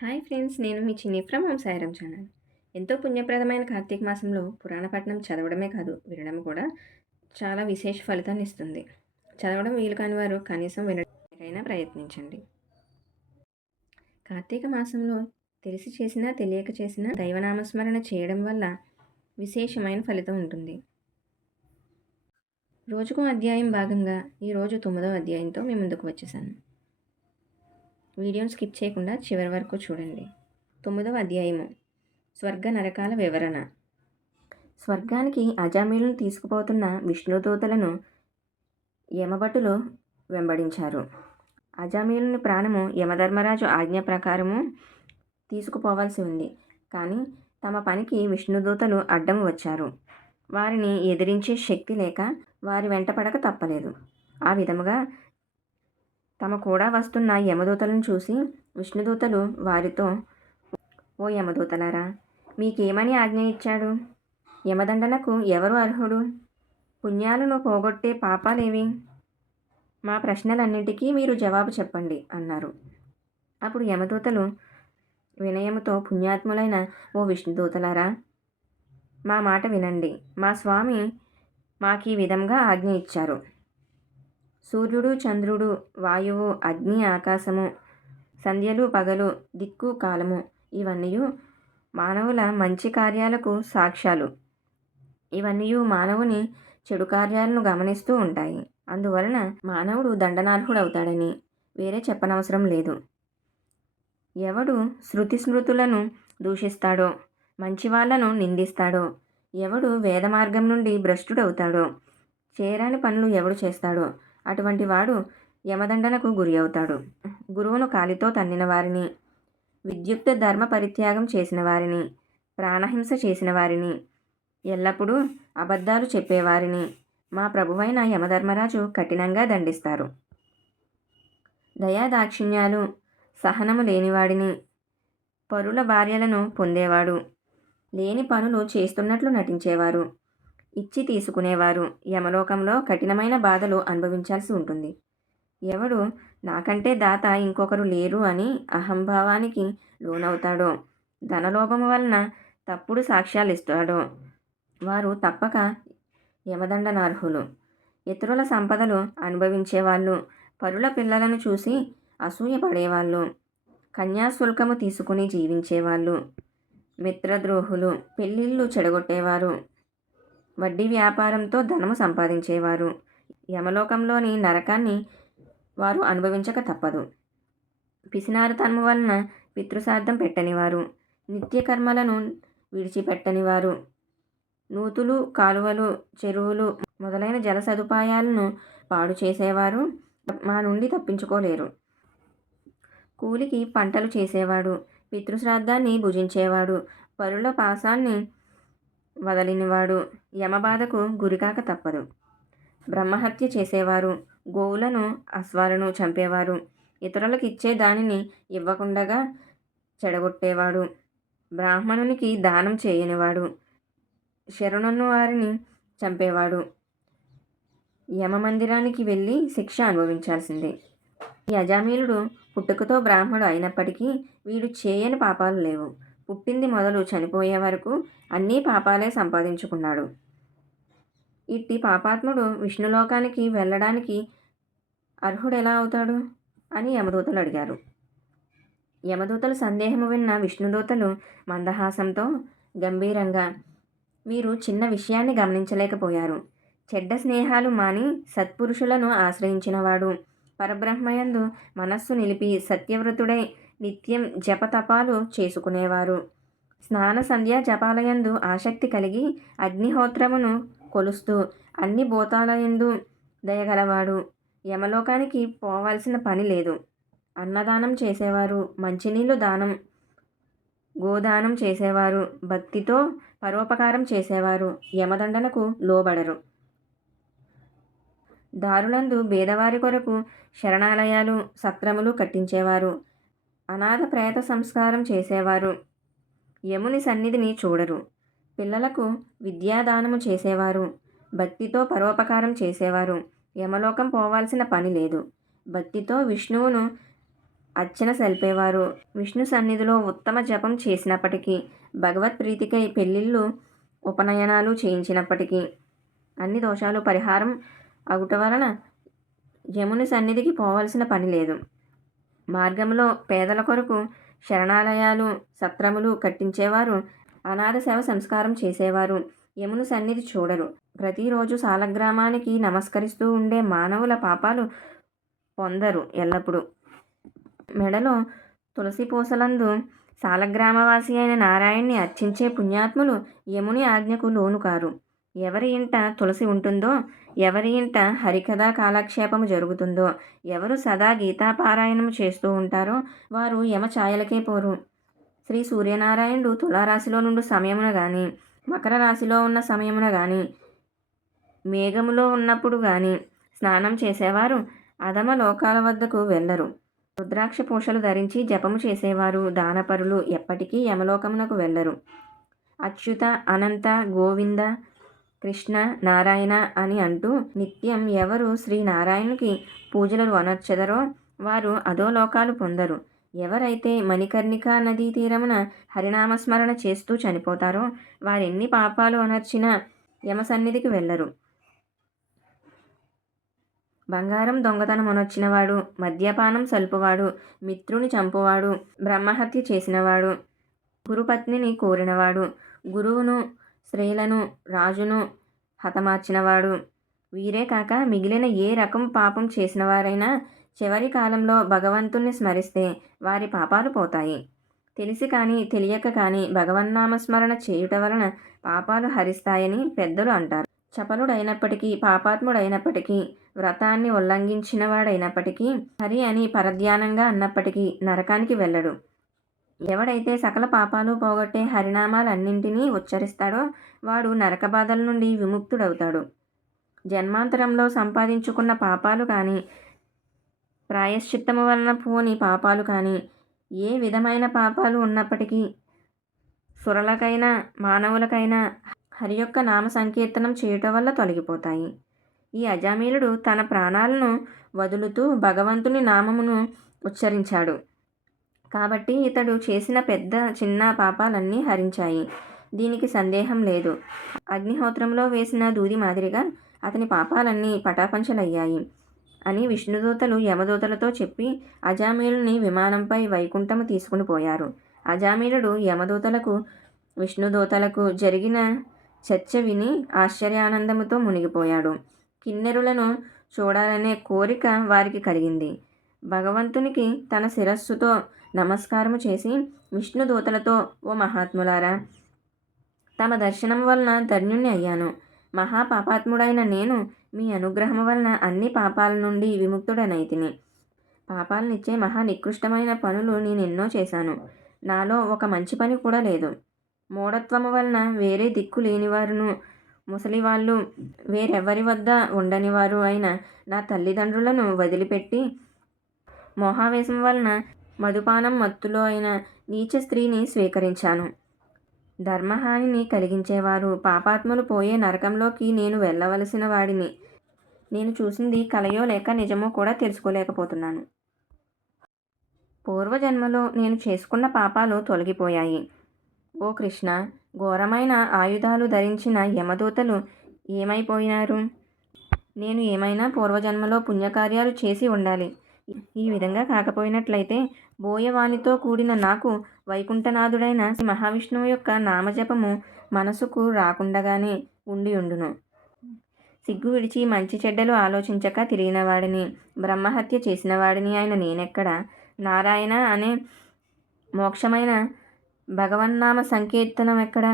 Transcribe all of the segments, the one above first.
Hi friends నేను మీ చిన్ని from home Sairam channel. ఎంతో పుణ్యప్రదమైన కార్తీక మాసంలో పురాణపట్నం చదవడమే కాదు వినడం కూడా చాలా విశేష ఫలితాన్ని ఇస్తుంది. చదవడం వీలు కాని వారు కనీసం వినడానికైనా ప్రయత్నించండి. కార్తీక మాసంలో తెలిసి చేసినా తెలియక చేసినా దైవనామస్మరణ చేయడం వల్ల విశేషమైన ఫలితం ఉంటుంది. రోజుకు అధ్యాయం భాగంగా ఈరోజు తొమ్మిదవ అధ్యాయంతో మీ ముందుకు వచ్చేసాను. వీడియోని స్కిప్ చేయకుండా చివరి వరకు చూడండి. తొమ్మిదవ అధ్యాయము. స్వర్గ నరకాల వివరణ. స్వర్గానికి అజామీలను తీసుకుపోతున్న విష్ణుదూతలను యమభటులు వెంబడించారు. అజామీలుని ప్రాణము యమధర్మరాజు ఆజ్ఞ ప్రకారము తీసుకుపోవాల్సి ఉంది. కానీ తమ పనికి విష్ణుదూతలు అడ్డం వచ్చారు. వారిని ఎదిరించే శక్తి లేక వారి వెంటపడక తప్పలేదు. ఆ విధముగా తమ కూడా వస్తున్న యమదూతలను చూసి విష్ణుదూతలు వారితో ఓ యమదూతలారా మీకేమని ఆజ్ఞ ఇచ్చాడు? యమదండనకు ఎవరు అర్హుడు? పుణ్యాలను పోగొట్టే పాపాలేవి? మా ప్రశ్నలన్నింటికీ మీరు జవాబు చెప్పండి అన్నారు. అప్పుడు యమదూతలు వినయముతో పుణ్యాత్ములైన ఓ విష్ణుదూతలారా మా మాట వినండి. మా స్వామి మాకు ఈ విధంగా ఆజ్ఞ ఇచ్చారు. సూర్యుడు చంద్రుడు వాయువు అగ్ని ఆకాశము సంధ్యలు పగలు దిక్కు కాలము ఇవన్నీ మానవుల మంచి కార్యాలకు సాక్ష్యాలు. ఇవన్నీ మానవుని చెడు కార్యాలను గమనిస్తూ ఉంటాయి. అందువలన మానవుడు దండనార్హుడవుతాడని వేరే చెప్పనవసరం లేదు. ఎవడు శృతి స్మృతులను దూషిస్తాడో మంచి వాళ్ళను నిందిస్తాడో ఎవడు వేద మార్గం నుండి భ్రష్టుడవుతాడో చేయరాని పనులు ఎవడు చేస్తాడో అటువంటి వాడు యమదండనకు గురి అవుతాడు. గురువును కాలితో తన్నిన వారిని విద్యుక్త ధర్మ పరిత్యాగం చేసిన వారిని ప్రాణహింస చేసిన వారిని ఎల్లప్పుడూ అబద్ధాలు చెప్పేవారిని మా ప్రభువైన యమధర్మరాజు కఠినంగా దండిస్తారు. దయాదాక్షిణ్యాలు సహనము లేనివాడిని పరుల భార్యలను పొందేవాడు లేని పనులు చేస్తున్నట్లు నటించేవారు ఇచ్చి తీసుకునేవారు. యమలోకంలో కఠినమైన బాధలు అనుభవించాల్సి ఉంటుంది. ఎవడు నాకంటే దాత ఇంకొకరు లేరు అని అహంభావానికి లోనవుతాడో? ధనలోభము వలన తప్పుడు సాక్ష్యాలు ఇస్తాడో వారు తప్పక యమదండనార్హులు. ఇతరుల సంపదలు అనుభవించేవాళ్ళు పరుల పిల్లలను చూసి అసూయపడేవాళ్ళు కన్యాశుల్కము తీసుకుని జీవించేవాళ్ళు మిత్రద్రోహులు పెళ్ళిళ్ళు చెడగొట్టేవారు వడ్డీ వ్యాపారంతో ధనము సంపాదించేవారు. యమలోకంలోని నరకాన్ని వారు అనుభవించక తప్పదు. పిసినారతనము వలన పితృసార్థం పెట్టనివారు. నిత్యకర్మలను విడిచిపెట్టనివారు. నూతులు కాలువలు చెరువులు మొదలైన జల సదుపాయాలను పాడు చేసేవారు. మా నుండి తప్పించుకోలేరు. కూలికి పంటలు చేసేవాడు. పితృశ్రాద్ధాన్ని భుజించేవాడు. పరుల పాసాన్ని వదలినవాడు యమబాధకు గురికాక తప్పదు. బ్రహ్మహత్య చేసేవారు గోవులను అశ్వాలను చంపేవారు ఇతరులకు ఇచ్చే దానిని ఇవ్వకుండగా చెడగొట్టేవాడు బ్రాహ్మణునికి దానం చేయనివాడు శరణున్న వారిని చంపేవాడు. యమమందిరానికి వెళ్ళి శిక్ష అనుభవించాల్సిందే. యజామీలుడు పుట్టుకతో బ్రాహ్మడు అయినప్పటికీ వీడు చేయని పాపాలు లేవు. పుట్టింది మొదలు చనిపోయే వరకు అన్నీ పాపాలే సంపాదించుకున్నాడు. ఇట్టి పాపాత్ముడు విష్ణులోకానికి వెళ్ళడానికి అర్హుడు ఎలా అవుతాడు? అని యమదూతలు అడిగారు. యమదూతల సందేహము విన్న విష్ణుదూతలు మందహాసంతో గంభీరంగా మీరు చిన్న విషయాన్ని గమనించలేకపోయారు. చెడ్డ స్నేహాలు మాని సత్పురుషులను ఆశ్రయించినవాడు. పరబ్రహ్మయందు మనస్సు నిలిపి సత్యవ్రతుడై నిత్యం జపతపాలు చేసుకునేవారు. స్నాన సంధ్య జపాలయందు ఆసక్తి కలిగి అగ్నిహోత్రమును కొలుస్తూ అన్ని భూతాలయందు దయగలవాడు. యమలోకానికి పోవాల్సిన పని లేదు. అన్నదానం చేసేవారు. మంచినీళ్ళు దానం గోదానం చేసేవారు. భక్తితో పరోపకారం చేసేవారు. యమదండనకు లోబడరు. దారులందు భేదవారి కొరకు శరణాలయాలు సత్రములు కట్టించేవారు. అనాథ ప్రేత సంస్కారం చేసేవారు. యముని సన్నిధిని చూడరు. పిల్లలకు విద్యాదానము చేసేవారు. భక్తితో పరోపకారం చేసేవారు. యమలోకం పోవాల్సిన పని లేదు. భక్తితో విష్ణువును అర్చన సల్పేవారు. విష్ణు సన్నిధిలో ఉత్తమ జపం చేసినప్పటికీ భగవత్ ప్రీతికై పెళ్ళిళ్ళు ఉపనయనాలు చేయించినప్పటికీ అన్ని దోషాలు పరిహారం అగుట వలన యముని సన్నిధికి పోవాల్సిన పని లేదు. మార్గంలో పేదల కొరకు శరణాలయాలు సత్రములు కట్టించేవారు అనాథ సేవ సంస్కారం చేసేవారు. యముని సన్నిధి చూడరు. ప్రతిరోజు సాలగ్రామానికి నమస్కరిస్తూ ఉండే మానవుల పాపాలు పొందరు ఎల్లప్పుడూ. మెడలో తులసి పూసలందు సాలగ్రామవాసి అయిన నారాయణ్ణి అర్చించే పుణ్యాత్ములు యముని ఆజ్ఞకు లోను కారు ఎవరి ఇంట తులసి ఉంటుందో ఎవరి ఇంట హరికథ కాలక్షేపము జరుగుతుందో ఎవరు సదా గీతాపారాయణము చేస్తూ ఉంటారో వారు యమ ఛాయలకే పోరు. శ్రీ సూర్యనారాయణుడు తులారాశిలో నుండి సమయమున కానీ మకర రాశిలో ఉన్న సమయమున కానీ మేఘములో ఉన్నప్పుడు కానీ స్నానం చేసేవారు అధమ లోకాల వద్దకు వెళ్ళరు. రుద్రాక్ష పూషలు ధరించి జపము చేసేవారు దానపరులు ఎప్పటికీ యమలోకమునకు వెళ్ళరు. అచ్యుత అనంత గోవింద కృష్ణ నారాయణ అని అంటూ నిత్యం ఎవరు శ్రీ నారాయణునికి పూజలు అనర్చెదరో వారు అధోలోకాలు పొందరు. ఎవరైతే మణికర్ణికా నదీ తీరమున హరినామస్మరణ చేస్తూ చనిపోతారో వారెన్ని పాపాలు అనర్చినా యమ సన్నిధికి వెళ్ళరు. బంగారం దొంగతనం అనొచ్చినవాడు మద్యపానం సల్పువాడు మిత్రుని చంపువాడు బ్రహ్మహత్య చేసినవాడు గురుపత్నిని కోరినవాడు గురువును స్త్రీలను రాజును హతమార్చినవాడు. వీరే కాక మిగిలిన ఏ రకం పాపం చేసినవారైనా చివరి కాలంలో భగవంతుణ్ణి స్మరిస్తే వారి పాపాలు పోతాయి. తెలిసి కానీ తెలియక కానీ భగవన్నామస్మరణ చేయుట వలన పాపాలు హరిస్తాయని పెద్దలు అంటారు. చపలుడైనప్పటికీ పాపాత్ముడైనప్పటికీ వ్రతాన్ని ఉల్లంఘించినవాడైనప్పటికీ హరి అని పరధ్యానంగా అన్నప్పటికీ నరకానికి వెళ్ళడు. ఎవడైతే సకల పాపాలు పోగొట్టే హరినామాలన్నింటినీ ఉచ్చరిస్తాడో వాడు నరక బాధల నుండి విముక్తుడవుతాడు. జన్మాంతరంలో సంపాదించుకున్న పాపాలు కానీ ప్రాయశ్చిత్తము వలన పోని పాపాలు కానీ ఏ విధమైన పాపాలు ఉన్నప్పటికీ సురలకైనా మానవులకైనా హరి యొక్క నామ సంకీర్తనం చేయటం వల్ల తొలగిపోతాయి. ఈ అజామీలుడు తన ప్రాణాలను వదులుతూ భగవంతుని నామమును ఉచ్చరించాడు. కాబట్టి ఇతడు చేసిన పెద్ద చిన్న పాపాలన్నీ హరించాయి. దీనికి సందేహం లేదు. అగ్నిహోత్రంలో వేసిన దూది మాదిరిగా అతని పాపాలన్నీ పటాపంచలయ్యాయి అని విష్ణుదూతలు యమదూతలతో చెప్పి అజామీలుని విమానంపై వైకుంఠము తీసుకుని పోయారు. అజామీలుడు యమదూతలకు విష్ణుదూతలకు జరిగిన చర్చ విని ఆశ్చర్యానందముతో మునిగిపోయాడు. కిన్నెరులను చూడాలనే కోరిక వారికి కలిగింది. భగవంతునికి తన శిరస్సుతో నమస్కారము చేసి విష్ణు దూతలతో ఓ మహాత్ములారా తమ దర్శనం వలన ధన్యుణ్ణి అయ్యాను. మహాపాపాత్ముడైన నేను మీ అనుగ్రహం వలన అన్ని పాపాల నుండి విముక్తుడనైతిని పాపాలనిచ్చే మహా నికృష్టమైన పనులు నేను ఎన్నో చేశాను. నాలో ఒక మంచి పని కూడా లేదు. మూఢత్వము వలన వేరే దిక్కు లేనివారును ముసలివాళ్ళు వేరెవరి వద్ద ఉండనివారు అయిన నా తల్లిదండ్రులను వదిలిపెట్టి మోహావేశం వలన మధుపానం మత్తులో అయిన నీచ స్త్రీని స్వీకరించాను. ధర్మహానిని కలిగించేవారు పాపాత్ములు పోయే నరకంలోకి నేను వెళ్ళవలసిన వాడిని. నేను చూసింది కలయో లేక నిజమో కూడా తెలుసుకోలేకపోతున్నాను. పూర్వజన్మలో నేను చేసుకున్న పాపాలు తొలగిపోయాయి. ఓ కృష్ణ ఘోరమైన ఆయుధాలు ధరించిన యమదూతలు ఏమైపోయినారు? నేను ఏమైనా పూర్వజన్మలో పుణ్యకార్యాలు చేసి ఉండాలి. ఈ విధంగా కాకపోయినట్లయితే బోయవానితో కూడిన నాకు వైకుంఠనాథుడైన మహావిష్ణువు యొక్క నామజపము మనసుకు రాకుండగానే ఉండి ఉండును. సిగ్గు విడిచి మంచి చెడ్డలు ఆలోచించక తిరిగినవాడిని బ్రహ్మహత్య చేసినవాడిని ఆయన నేనెక్కడ? నారాయణ అనే మోక్షమైన భగవన్నామ సంకీర్తనం ఎక్కడ?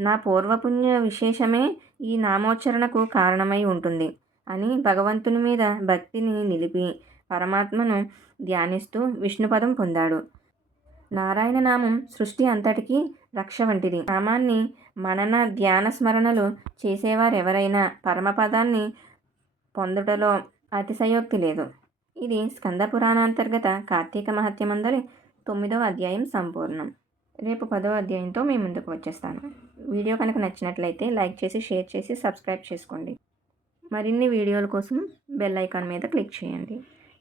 నా పూర్వపుణ్య విశేషమే ఈ నామోచ్చరణకు కారణమై ఉంటుంది అని భగవంతుని మీద భక్తిని నిలిపి పరమాత్మను ధ్యానిస్తూ విష్ణుపదం పొందాడు. నారాయణ నామం సృష్టి అంతటికీ రక్ష వంటిది. నామాన్ని మనన ధ్యాన స్మరణలు చేసేవారెవరైనా పరమపదాన్ని పొందుటలో అతిశయోక్తి లేదు. ఇది స్కంద పురాణాంతర్గత కార్తీక మహత్యమందలి తొమ్మిదవ అధ్యాయం సంపూర్ణం. రేపు పదో అధ్యాయంతో మీ ముందుకు వచ్చేస్తాను. వీడియో కనుక నచ్చినట్లయితే లైక్ చేసి షేర్ చేసి సబ్స్క్రైబ్ చేసుకోండి. మరిన్ని వీడియోల కోసం బెల్ ఐకాన్ మీద క్లిక్ చేయండి.